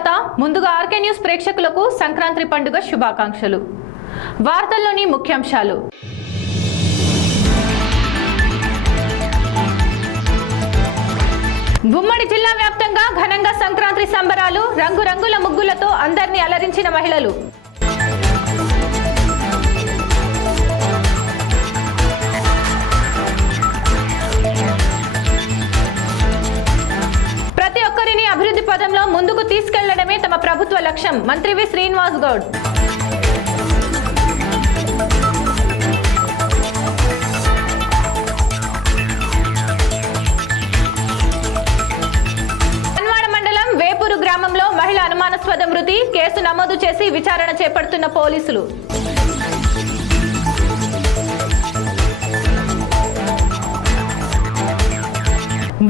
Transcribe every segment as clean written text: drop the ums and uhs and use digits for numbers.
తర్వాత ముందుగా RK news ప్రేక్షకులకు సంక్రాంతి పండుగ శుభాకాంక్షలు. వార్తల్లోని ముఖ్యాంశాలు. ఉమ్మడి జిల్లా వ్యాప్తంగా ఘనంగా సంక్రాంతి సంబరాలు, రంగురంగుల ముగ్గులతో అందరినీ అలరించిన మహిళలు. ప్రతి ఒక్కరిని అభివృద్ధి పదంలో ముందుకు తీసుకెళ్లడమే తమ ప్రభుత్వ లక్ష్యం. మంత్రి వి శ్రీనివాస్ గౌడ్. హన్వాడ మండలం వేపూరు గ్రామంలో మహిళ అనుమానాస్పద మృతి. కేసు నమోదు చేసి విచారణ చేపడుతున్న పోలీసులు.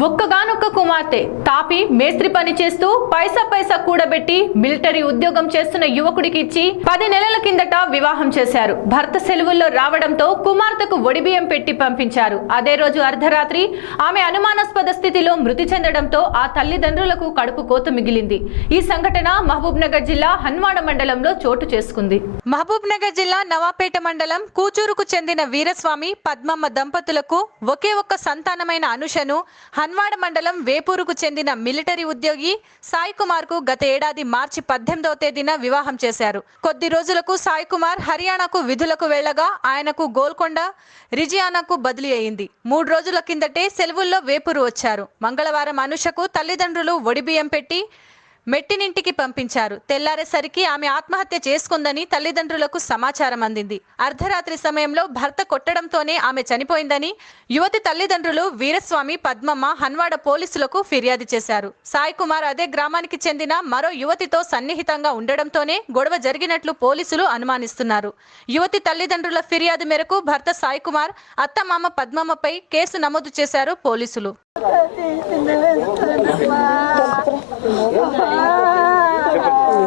ఒక్కగానొక్క కుమార్తె తాపి మేస్త్రి పని చేస్తూ పైసా కూడబెట్టి మిలిటరీ ఉద్యోగం చేస్తున్న యువకుడికి ఇచ్చి 10 నెలల కిందట వివాహం చేశారు. భర్త సెలవుల్లో రావడంతో కుమార్తెకు ఒడిబియ్యం పెట్టి పంపించారు. అదే రోజు అర్ధరాత్రి ఆమె అనుమానాస్పద స్థితిలో మృతి చెందడంతో ఆ తల్లిదండ్రులకు కడుపు కోత మిగిలింది. ఈ సంఘటన మహబూబ్ నగర్ జిల్లా హన్వాడ మండలంలో చోటు చేసుకుంది. మహబూబ్ నగర్ జిల్లా నవాపేట మండలం కూచూరుకు చెందిన వీరస్వామి పద్మమ్మ దంపతులకు ఒకే ఒక్క సంతానమైన అనుషను హన్వాడ మండలం వేపూరుకు చెందిన మిలిటరీ ఉద్యోగి సాయి కుమార్ కు గత ఏడాది మార్చి 18వ తేదీన వివాహం చేశారు. కొద్ది రోజులకు సాయి కుమార్ హర్యానాకు విధులకు వెళ్లగా ఆయనకు గోల్కొండ రిజియానాకు బదిలీ అయింది. 3 రోజుల కిందటే సెలవుల్లో వేపూరు వచ్చారు. మంగళవారం అనుషకు తల్లిదండ్రులు ఒడిబియ్యం పెట్టి మెట్టినింటికి పంపించారు. తెల్లారేసరికి ఆమె ఆత్మహత్య చేసుకుందని తల్లిదండ్రులకు సమాచారం అందింది. అర్ధరాత్రి సమయంలో భర్త కొట్టడంతోనే ఆమె చనిపోయిందని యువతి తల్లిదండ్రులు వీరస్వామి పద్మమ్మ హన్వాడ పోలీసులకు ఫిర్యాదు చేశారు. సాయి కుమార్ అదే గ్రామానికి చెందిన మరో యువతితో సన్నిహితంగా ఉండడంతోనే గొడవ జరిగినట్లు పోలీసులు అనుమానిస్తున్నారు. యువతి తల్లిదండ్రుల ఫిర్యాదు మేరకు భర్త సాయి కుమార్ అత్తమామ పద్మమ్మపై కేసు నమోదు చేశారు పోలీసులు.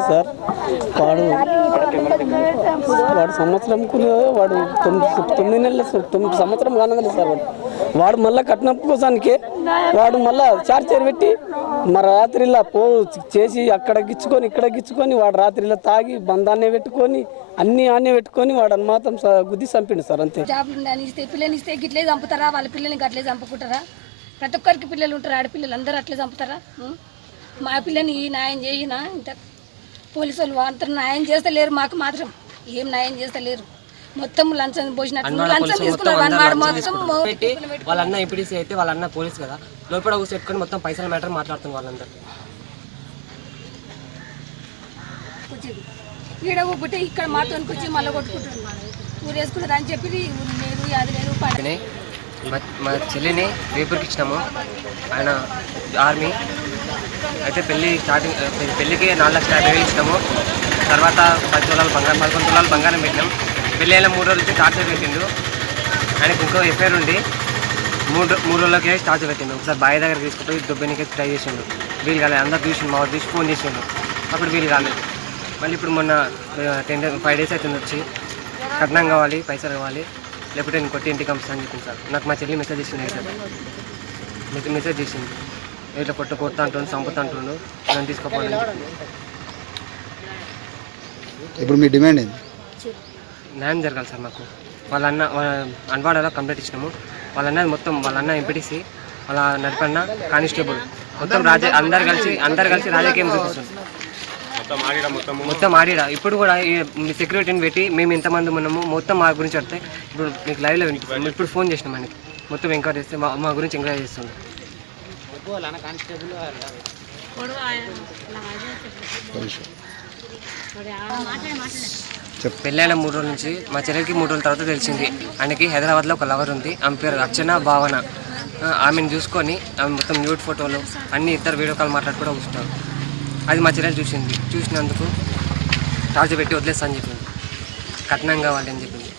సార్ వాడు సంవత్సరంకు వాడు 9 నెలలు 9 సంవత్సరం కానది సార్. వాడు మళ్ళీ కట్నం కోసానికి వాడు మళ్ళీ చార్జర్ పెట్టి మరి రాత్రిలో చేసి అక్కడ గిచ్చుకొని ఇక్కడ గిచ్చుకొని వాడు రాత్రిలో తాగి బంధాన్ని పెట్టుకొని అన్ని ఆనే పెట్టుకొని వాడు మాత్రం గుద్ది చంపిండు సార్. అంతే. పిల్లలు ఇస్తే గిట్లే చంపుతారా? వాళ్ళ పిల్లల్ని అట్లే చంపుకుంటారా? ప్రతి ఒక్కరికి పిల్లలు ఉంటారు, ఆడపిల్లలు అందరూ అట్లే చంపుతారా? మా పిల్లని న్యాయం చేయినా ఇంత పోలీసు వాళ్ళు అంతా న్యాయం చేస్తలేరు. మాకు మాత్రం ఏం న్యాయం చేస్తలేరు. మొత్తం లంచం పోసినట్టు లంచం తీసుకున్నారు. వాళ్ళన్న ఎంపీడీసీ అయితే వాళ్ళన్న పోలీసు కదా, లోపల కూర్చొని మొత్తం పైసల మ్యాటర్ మాట్లాడుతున్నారు వాళ్ళందరూ. ఈడ ఒకటి ఇక్కడ మాతో వచ్చి మళ్ళీ కొట్టుకుంటారు. ఊరు వేసుకుంటారు అని చెప్పి ఊరు లేదు అది లేదు. మా చెల్లిని వేపూరుకి ఇచ్చినాము. ఆయన ఆర్మీ అయితే పెళ్ళికి 4,50,000 ఇచ్చినాము. తర్వాత 10 తులాలు బంగారం 11 తులాలు బంగారం పెట్టినాం. పెళ్ళి అయిన 3 రోజుల నుంచి టార్చర్ పెట్టిండు. ఆయనకు ఇంకో ఎఫ్ఐఆర్ ఉండి 3 రోజులకి టార్చర్ పెట్టిండు. ఒకసారి బాయ్ దగ్గర తీసుకుపోయి దుబ్బనికి ట్రై చేసిండు. వీలు కాలేదు. అందరు చూసిండు, మా చూసి ఫోన్ చేసిండు. అప్పుడు వీలు కాలేదు. మళ్ళీ ఇప్పుడు మొన్న 5 days అవుతుంది వచ్చి కట్నం కావాలి, పైసలు కావాలి, లేకపోతే నేను కొట్టి ఇంటికి పంపిస్తాను అని చెప్పింది సార్. నాకు మా చెల్లి మెసేజ్ చేసింది సార్. మెసేజ్ చేసింది ఇట్లా కొడతా అంటుండు, చంపుతా అంటుండు, నన్ను తీసుకోపోవాలి. ఇప్పుడు మీ డిమాండ్ ఏంటి? న్యాయం జరగాలి సార్ మాకు. వాళ్ళ అన్న అన్వాడలో కంప్లైంట్ ఇచ్చినాము. వాళ్ళ అన్న ఎంపీటీసీ, వాళ్ళ నడిపన్న కానిస్టేబుల్, మొత్తం అందరు కలిసి రాజకీయం చూపిస్తుంది. మొత్తం ఆడిడ ఇప్పుడు కూడా సెక్యూరిటీని పెట్టి మేము ఎంతమంది ఉన్నాము మొత్తం మా గురించి అడితే ఇప్పుడు మీకు లైవ్లో వినిపిస్తాం. ఇప్పుడు ఫోన్ చేసినాం ఆయనకి, మొత్తం ఎంక్వైరీ చేస్తే మా గురించి ఎంక్వైరీ చేస్తుంది. పెళ్ళైన 3 రోజుల నుంచి మా చెల్లెలకి 3 రోజుల తర్వాత తెలిసింది. ఆయనకి హైదరాబాద్లో ఒక లవర్ ఉంది. ఆమె పేరు అర్చన భావన. ఆమెను చూసుకొని ఆమె మొత్తం న్యూడ్ ఫోటోలు అన్ని ఇద్దరు వీడియో కాల్ మాట్లాడి కూడా కూర్చున్నారు. అది మా చెల్లెలు చూసింది. చూసినందుకు టార్చర్ పెట్టి వదిలేస్తా అని చెప్పింది. కట్నం కావాలి అని చెప్పింది.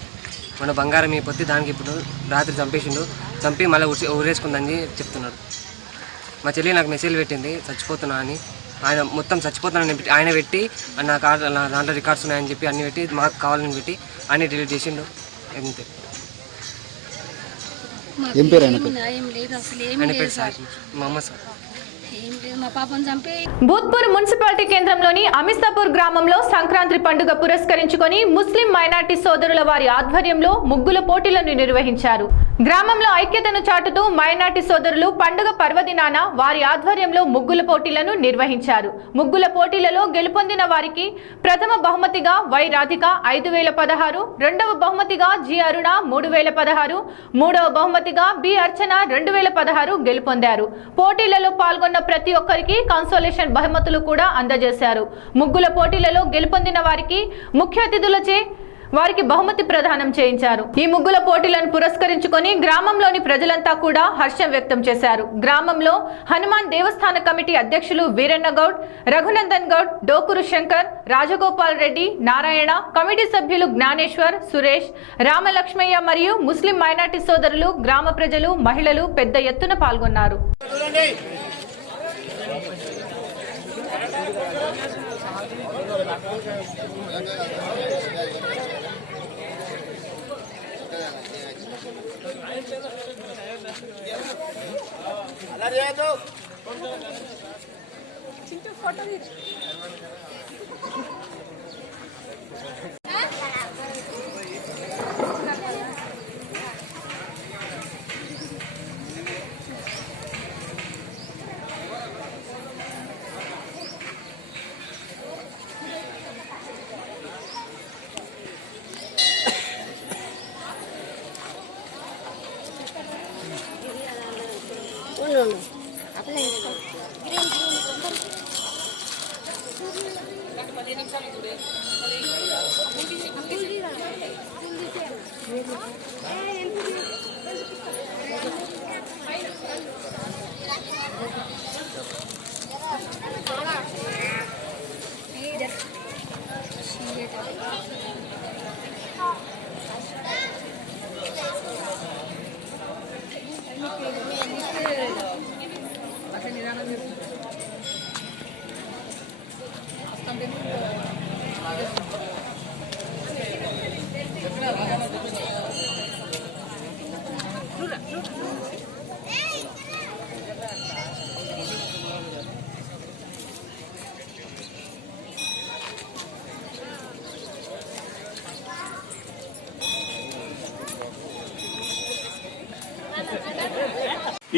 మన బంగారం ఈ పొద్దు దానికి ఇప్పుడు రాత్రి చంపి మళ్ళీ ఊరేసుకుందని చెప్తున్నాడు. మా చెల్లి నాకు మెసేజ్ పెట్టింది చచ్చిపోతున్నా అని. ఆయన మొత్తం చచ్చిపోతున్నాను ఆయన పెట్టి నా దాంట్లో రికార్డ్స్ ఉన్నాయని చెప్పి అన్ని పెట్టి మాకు కావాలని పెట్టి అన్ని డిలీట్ చేసిండు. అంతే. ఏం పేరు ఆయన? ఆయన పేరు సార్, మా అమ్మ సార్. ఏం లేదు, మా పాపను చంపి భూత్పూర్ మున్సిపాలిటీ కేంద్రంలోని అమిస్తాపూర్ గ్రామంలో సంక్రాంతి పండుగ పురస్కరించుకొని ముస్లిం మైనార్టీ సోదరుల వారి ఆధ్వర్యంలో ముగ్గుల పోటీలను నిర్వహించారు. గ్రామంలో ఐక్యతను చాటుతూ మైనార్టీ సోదరులు పండుగ పర్వదినాన వారి ఆధ్వర్యంలో ముగ్గుల పోటీలను నిర్వహించారు. ముగ్గుల పోటీలలో గెలుపొందిన వారికి ప్రథమ బహుమతిగా వై రాధిక 5016, రెండవ బహుమతిగా జి అరుణ 3016, మూడవ బహుమతిగా బి అర్చన 2016 గెలుపొందారు. పోటీలలో పాల్గొన్న ప్రతి ఒక్కరికి కన్సోలేషన్ బహుమతులు కూడా అందజేశారు. ముగ్గుల పోటీలలో గెలుపొందిన వారికి ముఖ్య అతిథులచే వారికి బహుమతి ప్రదానం చేయించారు. ఈ ముగ్గుల పోటీలను పురస్కరించుకొని గ్రామంలోని ప్రజలంతా కూడా హర్షం వ్యక్తం చేశారు. గ్రామంలో హనుమాన్ దేవస్థాన కమిటీ అధ్యక్షులు వీరన్న గౌడ్, రఘునందన్ గౌడ్, డోకూరు శంకర్, రాజగోపాల్ రెడ్డి, నారాయణ, కమిటీ సభ్యులు జ్ఞానేశ్వర్, సురేష్, రామలక్ష్మయ్య మరియు ముస్లిం మైనార్టీ సోదరులు, గ్రామ ప్రజలు, మహిళలు పెద్ద ఎత్తున పాల్గొన్నారు.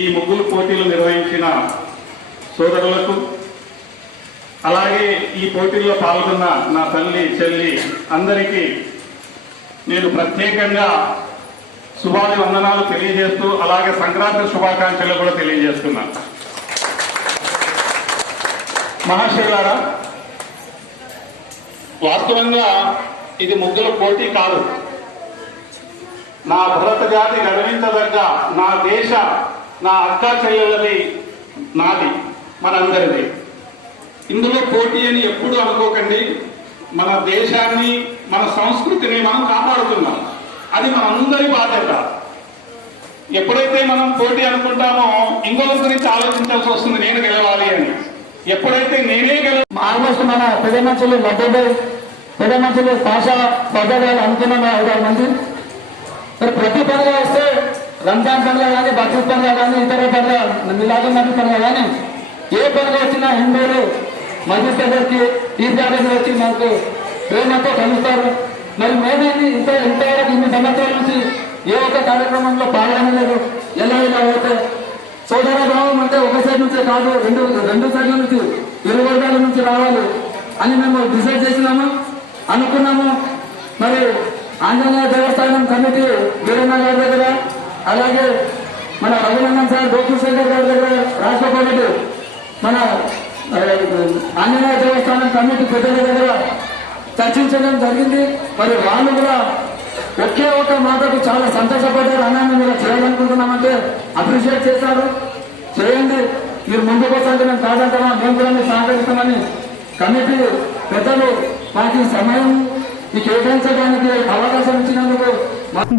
ఈ ముగ్గులు పోటీలు నిర్వహించిన సోదరులకు, అలాగే ఈ పోటీల్లో పాల్గొన్న నా తల్లి చెల్లి అందరికీ నేను ప్రత్యేకంగా శుభాభివందనాలు తెలియజేస్తూ, అలాగే సంక్రాంతి శుభాకాంక్షలు కూడా తెలియజేస్తున్నాను. మహాశివులారా, వాస్తవంగా ఇది ముగ్గుల పోటీ కాదు. నా భరత జాతి గర్వించదగ్గ నా దేశ, నా అక్క చెల్లెలది, నాది, మనందరిది. ఇందులో పోటీ అని ఎప్పుడు అనుకోకండి. మన దేశాన్ని, మన సంస్కృతిని మనం కాపాడుతున్నాం. అది మనందరి బాధ్యత. ఎప్పుడైతే మనం పోటీ అనుకుంటామో ఇంకొకరి గురించి ఆలోచించాల్సి వస్తుంది, నేను గెలవాలి అని. ఎప్పుడైతే నేనే ఆల్మోస్ట్ మన పెద్ద మనుషులు 70 పెద్ద మనుషులు భాషా పద్ధతులు అనుకున్న 5 మంది. మరి ప్రతి పండుగ వస్తే రంజాన్ పండుగ కానీ, బక్రీద్ పండుగ కానీ, ఇతర పండుగ, మిలాదున్ నబీ పండుగ కానీ, ఏ పండుగ వచ్చినా హిందువులు మస్జిద్ దగ్గరికి, ఈద్గా దగ్గర వచ్చి మనకు ప్రేమతో కలుస్తారు. మరి మేమేమి ఇంతవరకు ఇన్ని సంవత్సరాల నుంచి ఏ ఒక్క కార్యక్రమంలో పాల్గొనలేదు. ఎలా అయితే సోదర భావం అంటే ఒక సైడ్ నుంచే కాదు, రెండు సైడ్ల నుంచి, ఇరు వర్గాల నుంచి రావాలి అని మేము డిసైడ్ చేసినాము, అనుకున్నాము. మరి ఆంజనేయ దేవస్థానం కమిటీ వీరన్న గారి దగ్గర, అలాగే మన రఘునందన్ సార్, డోకూరు శంకర్ గారి దగ్గర, రాజగోపాల్ రెడ్డి, మన ఆంజనేయ దేవస్థానం కమిటీ పెద్దల దగ్గర చర్చించడం జరిగింది. మరి వాళ్ళు కూడా ఒకే ఒక మాటకు చాలా సంతోషపడ్డారు. అన్నాన్ని మీరు చేయాలనుకుంటున్నామంటే అప్రిషియేట్ చేశారు. చేయండి, మీరు ముందుకు వస్తుంటే మేము కాదంటామా, మేము కూడా మీరు సహకరిస్తామని కమిటీ పెద్దలు మాకు సమయం కేటాయించడానికి అవకాశం ఇచ్చినందుకు.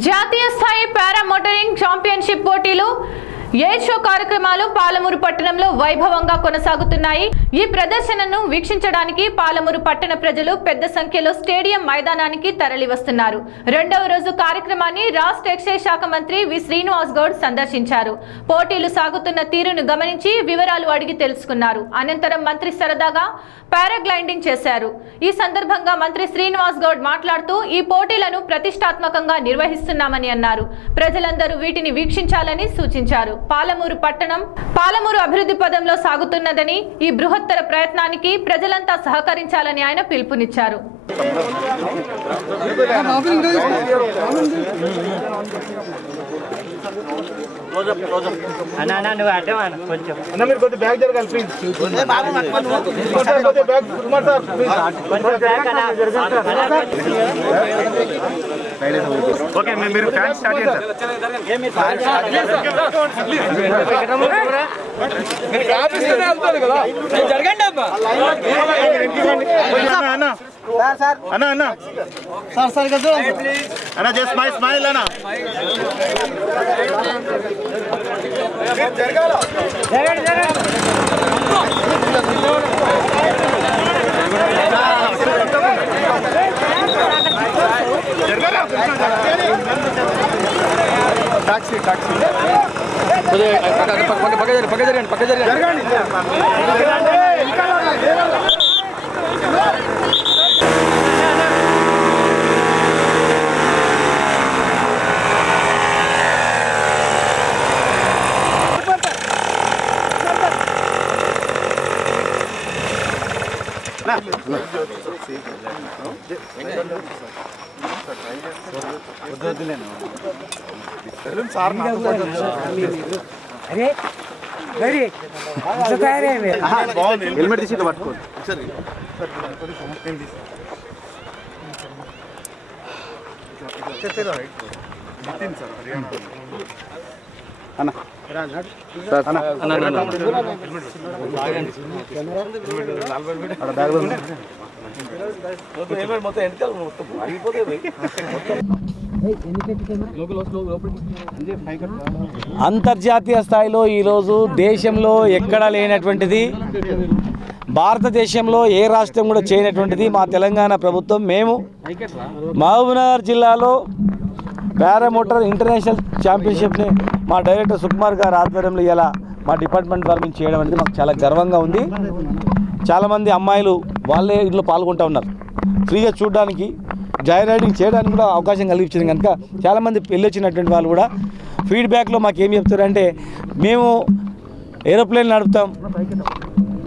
జాతీయ స్థాయి పారా మోటరింగ్ ఛాంపియన్షిప్ పోటీలు ఎయిర్ షో కార్యక్రమాలు పాలమూరు పట్టణంలో వైభవంగా కొనసాగుతున్నాయి. ఈ ప్రదర్శనను వీక్షించడానికి పాలమూరు పట్టణ ప్రజలు పెద్ద సంఖ్యలో స్టేడియం మైదానానికి తరలివస్తున్నారు. రెండవ రోజు కార్యక్రమాన్ని రాష్ట్ర ఎక్సైజ్ శాఖ మంత్రి వి శ్రీనివాస్ గౌడ్ సందర్శించారు. పోటీలు సాగుతున్న తీరును గమనించి వివరాలు అడిగి తెలుసుకున్నారు. అనంతరం మంత్రి సరదాగా పారాగ్లైడింగ్ చేశారు. ఈ సందర్భంగా మంత్రి శ్రీనివాస్ గౌడ్ మాట్లాడుతూ ఈ పోటీలను ప్రతిష్టాత్మకంగా నిర్వహిస్తున్నామని అన్నారు. ప్రజలందరూ వీటిని వీక్షించాలని సూచించారు. పాలమూరు అభివృద్ధి పదంలో సాగుతున్నదని ఈ బృహత్తర ప్రయత్నానికి ప్రజలంతా సహకరించాలని ఆయన పిలుపునిచ్చారు. ఓకే మీరు ఫ్యాన్ స్టార్ట్ అన్న అన్న అన్న జస్ట్ స్మైల్ అన్న టాక్సీ పక్క జరగండి హెల్మెట్ తీసి పట్టుకోండి అన్న అంతర్జాతీయ స్థాయిలో ఈరోజు దేశంలో ఎక్కడా లేనటువంటిది, భారతదేశంలో ఏ రాష్ట్రం కూడా చేయనటువంటిది మా తెలంగాణ ప్రభుత్వం. మేము మహబూబ్నగర్ జిల్లాలో పారామోటార్ ఇంటర్నేషనల్ ఛాంపియన్షిప్ని మా డైరెక్టర్ సుకుమార్ గారి ఆధ్వర్యంలో ఇలా మా డిపార్ట్మెంట్ ద్వారా చేయడం అనేది మాకు చాలా గర్వంగా ఉంది. చాలామంది అమ్మాయిలు వాళ్ళే ఇంట్లో పాల్గొంటూ ఉన్నారు. ఫ్రీగా చూడడానికి, జాయ్ రైడింగ్ చేయడానికి కూడా అవకాశం కలిగించింది కనుక చాలామంది పెళ్ళి వచ్చినటువంటి వాళ్ళు కూడా ఫీడ్బ్యాక్లో మాకు ఏం చెప్తారంటే, మేము ఏరోప్లేన్ నడుపుతాం,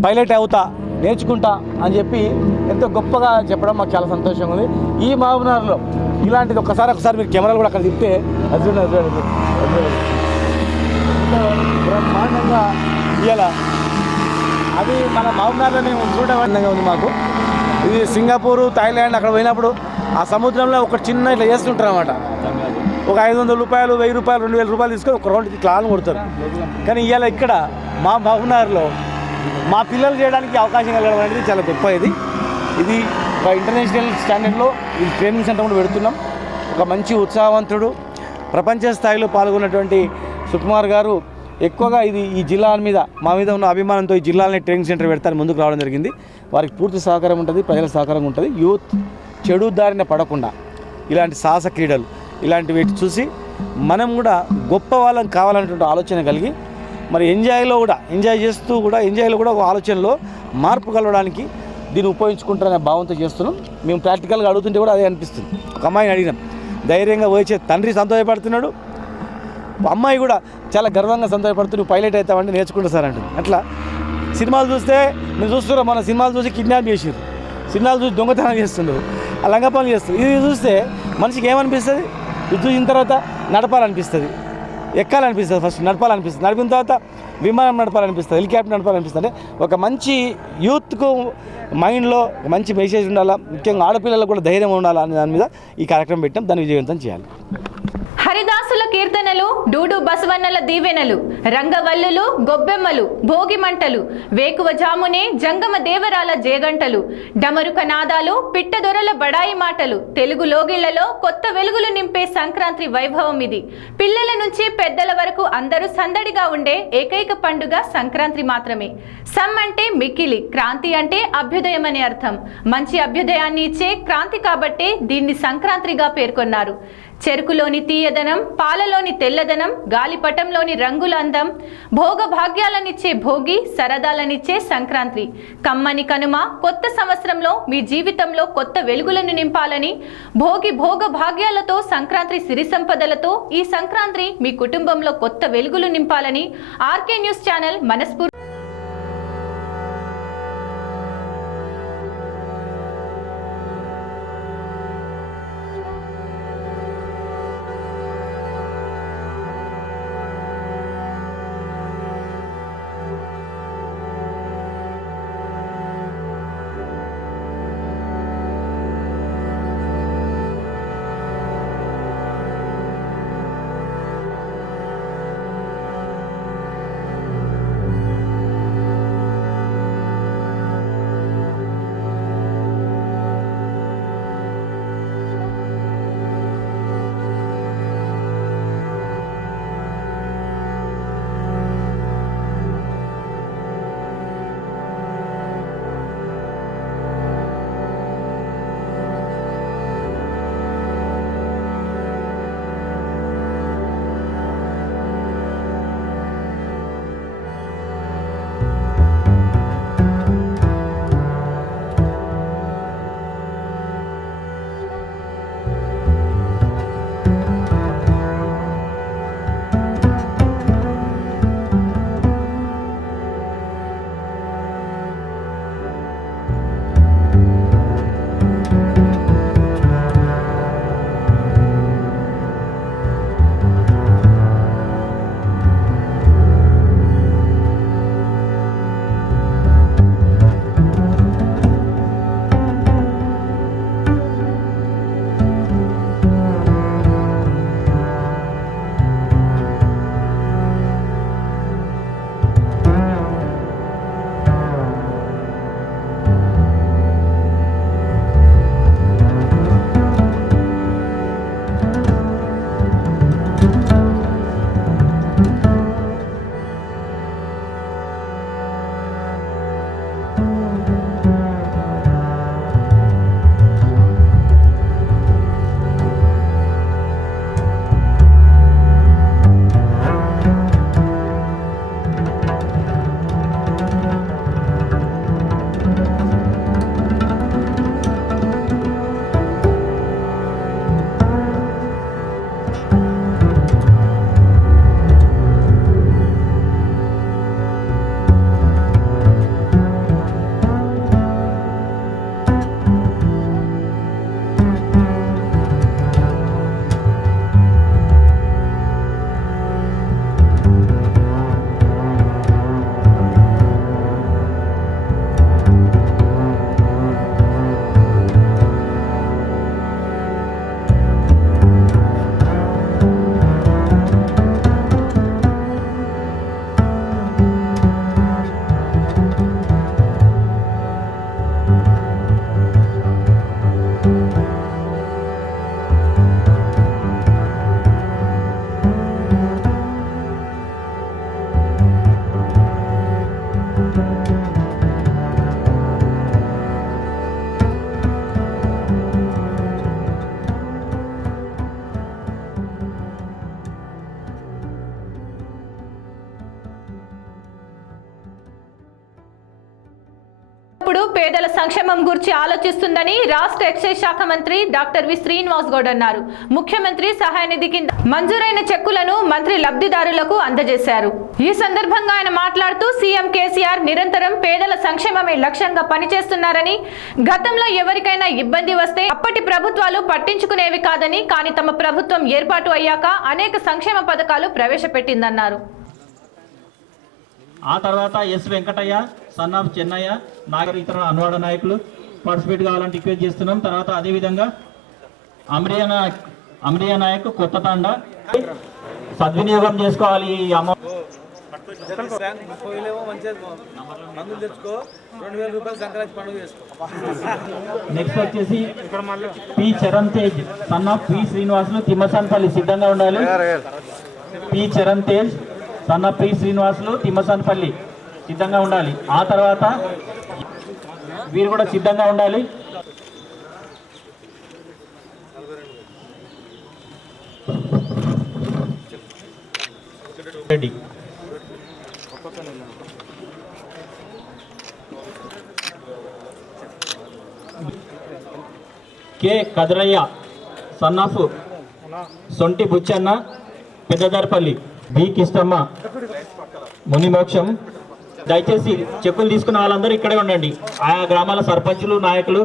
పైలట్ అవుతా, నేర్చుకుంటా అని చెప్పి ఎంతో గొప్పగా చెప్పడం మాకు చాలా సంతోషంగా ఉంది. ఈ మహబూబ్నగర్లో ఇలాంటిది ఒకసారి మీరు కెమెరాలు కూడా అక్కడ తిప్పితే అది బ్రహ్మాండంగా ఇవాళ అది మన మహబూబ్నగర్లోనే చూడడం ఉంది మాకు. ఇది సింగపూరు, థాయిలాండ్ అక్కడ పోయినప్పుడు ఆ సముద్రంలో ఒక చిన్న ఇట్లా చేస్తుంటారు అన్నమాట. ఒక 500 రూపాయలు, 1000 రూపాయలు, 2000 రూపాయలు తీసుకొని ఒక రౌండ్కి ఇట్లా ఆన్ కొడతారు. కానీ ఇవాళ ఇక్కడ మా మహబూబ్నగర్లో మా పిల్లలు చేయడానికి అవకాశం కలగడం అనేది చాలా గొప్ప. ఇది ఒక ఇంటర్నేషనల్ స్టాండర్డ్లో ఈ ట్రైనింగ్ సెంటర్ కూడా పెడుతున్నాం. ఒక మంచి ఉత్సాహవంతుడు, ప్రపంచ స్థాయిలో పాల్గొన్నటువంటి సుకుమార్ గారు ఎక్కువగా ఈ జిల్లాల మీద మా మీద ఉన్న అభిమానంతో ఈ జిల్లాలని ట్రైనింగ్ సెంటర్ పెడతాను ముందుకు రావడం జరిగింది. వారికి పూర్తి సహకారం ఉంటుంది, ప్రజల సహకారం ఉంటుంది. యూత్ చెడు దారిన పడకుండా ఇలాంటి సాహస క్రీడలు ఇలాంటి వీటి చూసి మనం కూడా గొప్ప వాళ్ళం కావాలనేటువంటి ఆలోచన కలిగి మరి ఎంజాయ్ చేస్తూ ఎంజాయ్లో కూడా ఒక ఆలోచనలో మార్పు కలవడానికి దీన్ని ఉపయోగించుకుంటారనే భావంతో చేస్తున్నాం. మేము ప్రాక్టికల్గా అడుగుతుంటే కూడా అదే అనిపిస్తుంది. ఒక అమ్మాయిని అడిగినాం, ధైర్యంగా వచ్చే తండ్రి సంతోషపడుతున్నాడు, అమ్మాయి కూడా చాలా గర్వంగా సంతోషపడుతూ నువ్వు పైలట్ అవుతావంటే నేర్చుకుంటా సార్ అంటుంది. అట్లా సినిమాలు చూస్తే నేను చూస్తున్నా, మన సినిమాలు చూసి కిడ్నాప్ చేసారు, సినిమాలు చూసి దొంగతనం చేస్తుండ్రు, ఆ లంగ పనులు చేస్తారు. ఇది చూస్తే మనిషికి ఏమనిపిస్తుంది? ఇది చూసిన తర్వాత నడపాలనిపిస్తుంది, ఎక్కాలనిపిస్తుంది, ఫస్ట్ నడపాలనిపిస్తుంది, నడిపిన తర్వాత విమానం నడపాలనిపిస్తుంది, హెలికాప్టర్ నడపాలనిపిస్తుంది. అంటే ఒక మంచి యూత్కు మైండ్లో మంచి మెసేజ్ ఉండాలా, ముఖ్యంగా ఆడపిల్లలకు కూడా ధైర్యం ఉండాలా అనే దాని మీద ఈ కార్యక్రమం పెట్టాం. దాన్ని విజయవంతం చేయాలి. హరిదాసుల కీర్తనలు, డూడు బసవన్నల దీవెనలు, రంగవల్లులు, గొబ్బెమ్మలు, భోగి మంటలు, వేకువజామునే జంగమ దేవరాల జేగంటలు, డమరుక నాదాలు, పిట్టదొరల బడాయి మాటలు, తెలుగు లోగిళ్లలో కొత్త వెలుగులు నింపే సంక్రాంతి వైభవం ఇది. పిల్లల నుంచి పెద్దల వరకు అందరూ సందడిగా ఉండే ఏకైక పండుగ సంక్రాంతి మాత్రమే. సమ్ అంటే మిక్కిలి, క్రాంతి అంటే అభ్యుదయం అనే అర్థం. మంచి అభ్యుదయాన్ని ఇచ్చే క్రాంతి కాబట్టే దీన్ని సంక్రాంతిగా పేర్కొన్నారు. చెరుకులోని తీయదనం, పాలలోని తెల్లదనం, గాలిపటంలోని రంగుల అందం, భోగ భాగ్యాలనిచ్చే భోగి, సరదాలనిచ్చే సంక్రాంతి. కమ్మని కనుమ కొత్త సంవత్సరంలో మీ జీవితంలో కొత్త వెలుగులను నింపాలని, భోగి భోగ భాగ్యాలతో, సంక్రాంతి సిరి సంపదలతో ఈ సంక్రాంతి మీ కుటుంబంలో కొత్త వెలుగులు నింపాలని ఆర్కే న్యూస్ ఛానల్ మనస్ఫూర్తి. ఇప్పుడు పేదల సంక్షేమం గురించి ఆలోచిస్తుందని రాష్ట్ర ఎక్సైజ్ శాఖ మంత్రి డాక్టర్ వి శ్రీనివాస్ గౌడ్ అన్నారు. ముఖ్యమంత్రి సహాయ నిధి కింద మంజూరైన చెక్కులను మంత్రి లబ్ధిదారులకు అందజేశారు. ఈ సందర్భంగా ఆయన మాట్లాడుతూ సీఎం కేసీఆర్ నిరంతరం పేదల సంక్షేమమే లక్ష్యంగా పనిచేస్తున్నారని, గతంలో ఎవరికైనా ఇబ్బంది వస్తే అప్పటి ప్రభుత్వాలు పట్టించుకునేవి కాదని, కానీ తమ ప్రభుత్వం ఏర్పాటు అయ్యాక అనేక సంక్షేమ పథకాలు ప్రవేశపెట్టిందన్నారు. ఆ తర్వాత S Venkataiah, son of Chennaiah, నాగర్ ఇతర అనువాద నాయకులు పార్టిసిపేట్ కావాలని రిక్వెస్ట్ చేస్తున్నాం. తర్వాత అదేవిధంగా అమ్రియానా అమరియా నాయక్ కొత్త తాండ సద్వినియోగం చేసుకోవాలి ఈ అమౌంట్. మందులు తెచ్చుకో, 2000 రూపాయలు సంక్రాంతి పండుగ చేసుకో. నెక్స్ట్ వచ్చేసి P Charan Tej son of P Srinivasulu Thimmasanpalli సిద్ధంగా ఉండాలి. P Charan Tej son of P Srinivasulu Thimmasanpalli సిద్ధంగా ఉండాలి. ఆ తర్వాత వీరు కూడా సిద్ధంగా ఉండాలి. Ready. K Kadarayya son of Sonti Buchanna Peddadarpalli. B Kishtamma Munimoksham. దయచేసి చెక్కులు తీసుకున్న వాళ్ళందరూ ఇక్కడే ఉండండి. ఆయా గ్రామాల సర్పంచులు, నాయకులు,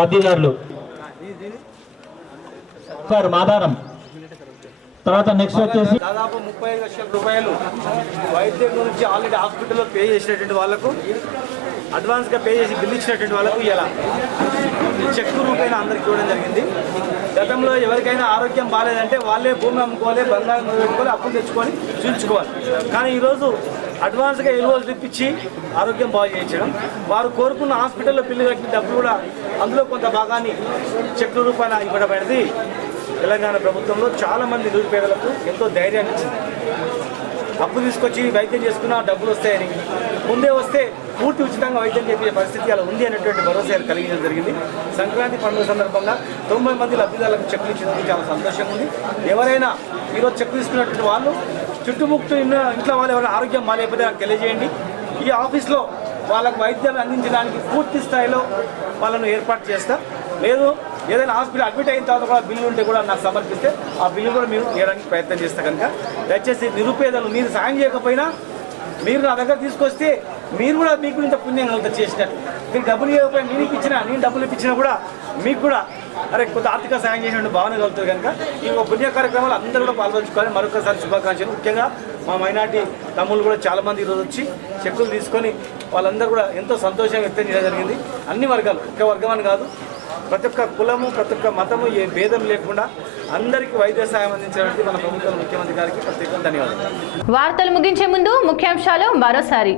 లబ్ధిదారులు. సార్ మాధారం. తర్వాత నెక్స్ట్ వచ్చేసి దాదాపు 35 లక్షల రూపాయలు వైద్యం గురించి ఆల్రెడీ హాస్పిటల్లో పే చేసినటువంటి వాళ్ళకు, అడ్వాన్స్గా పే చేసి బిల్ ఇచ్చినటువంటి వాళ్ళకు ఇలా చెక్ రూపైన అందరికి ఇవ్వడం జరిగింది. గతంలో ఎవరికైనా ఆరోగ్యం బాగాలేదంటే వాళ్ళే భూమి అమ్ముకోవాలి, బంగారం పెట్టుకోవాలి, అప్పులు తెచ్చుకొని చూపించుకోవాలి. కానీ ఈరోజు అడ్వాన్స్గా ఎలువలు తెప్పించి ఆరోగ్యం బాగు చేయించడం, వారు కోరుకున్న హాస్పిటల్లో బిల్లు కట్టిన డబ్బులు కూడా అందులో కొంత భాగాన్ని చెక్ రూపాయన ఇవ్వడమైనది తెలంగాణ ప్రభుత్వంలో చాలామంది నిరుపేదలకు ఎంతో ధైర్యాన్ని ఇచ్చింది. అప్పు తీసుకొచ్చి వైద్యం చేసుకున్న డబ్బులు వస్తాయని, ముందే వస్తే పూర్తి ఉచితంగా వైద్యం చేసే పరిస్థితి అలా ఉంది అనేటువంటి భరోసా కలిగించడం జరిగింది. సంక్రాంతి పండుగ సందర్భంగా 90 మంది లబ్ధిదారులకు చెక్కులు ఇచ్చినందుకు చాలా సంతోషంగా ఉంది. ఎవరైనా ఈరోజు చెక్కు తీసుకున్నటువంటి వాళ్ళు చుట్టుముట్టు ఇంట్లో వాళ్ళు ఎవరైనా ఆరోగ్యం బాగాలేకపోతే నాకు తెలియజేయండి. ఈ ఆఫీస్లో వాళ్ళకు వైద్యాన్ని అందించడానికి పూర్తి స్థాయిలో వాళ్ళను ఏర్పాటు చేస్తా. లేదు ఏదైనా హాస్పిటల్ అడ్మిట్ అయిన తర్వాత కూడా బిల్లు ఉంటే కూడా నాకు సమర్పిస్తే ఆ బిల్లు కూడా మీరు ఇవ్వడానికి ప్రయత్నం చేస్తా. కనుక దయచేసి నిరుపేదలు మీరు సాయం చేయకపోయినా మీరు నా దగ్గర తీసుకొస్తే మీరు కూడా మీకు ఇంత పుణ్యం కలుగుతా చేసినట్టు. మీరు డబ్బులు ఇవ్వకపోయినా నేను ఇచ్చినా, నేను డబ్బులు ఇప్పించినా కూడా మీకు కూడా అరే కొంత ఆర్థిక సాయం చేసినట్టు భావన కలుగుతుంది. కనుక ఈ పుణ్య కార్యక్రమాలు అందరూ కూడా పాల్పంచుకోవాలి. మరొకసారి శుభాకాంక్షలు. ముఖ్యంగా మా మైనార్టీ తమ్ముళ్ళు కూడా చాలామంది ఈరోజు వచ్చి చెక్కులు తీసుకొని వాళ్ళందరూ కూడా ఎంతో సంతోషంగా వ్యక్తం చేయడం జరిగింది. అన్ని వర్గాలు, ఒక్క వర్గం అని కాదు, ప్రతి ఒక్క కులము, ప్రతి ఒక్క మతము, ఏ భేదం లేకుండా అందరికీ వైద్య సాయం అందించడానికి మన ప్రభుత్వం, ముఖ్యమంత్రి గారికి ప్రత్యేకంగా ధన్యవాదాలు. వార్తలు ముగించే ముందు ముఖ్యాంశాలు మరోసారి.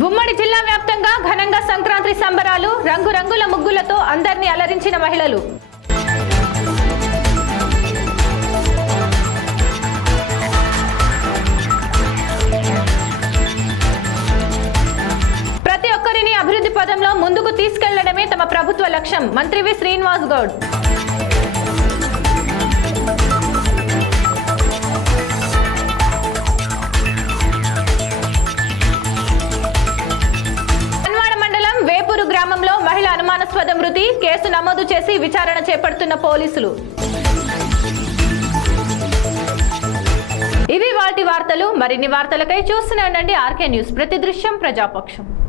గుమ్మడి జిల్లా వ్యాప్తంగా ఘనంగా సంక్రాంతి సంబరాలు. రంగురంగుల ముగ్గులతో అందరినీ అలరించిన మహిళలు. ప్రతి ఒక్కరిని అభివృద్ధి పదంలో ముందుకు తీసుకెళ్లడమే తమ ప్రభుత్వ లక్ష్యం. మంత్రి వి శ్రీనివాస్ గౌడ్. కన్వాడ మండలం వేపూరు గ్రామంలో మహిళ అనుమానాస్పద మృతి. కేసు నమోదు చేసి విచారణ చేపడుతున్న పోలీసులు. ఇవి వాటి వార్తలు. మరిన్ని వార్తలకై చూస్తూనే ఉండండి ఆర్కే న్యూస్. ప్రతి దృశ్యం ప్రజాపక్షం.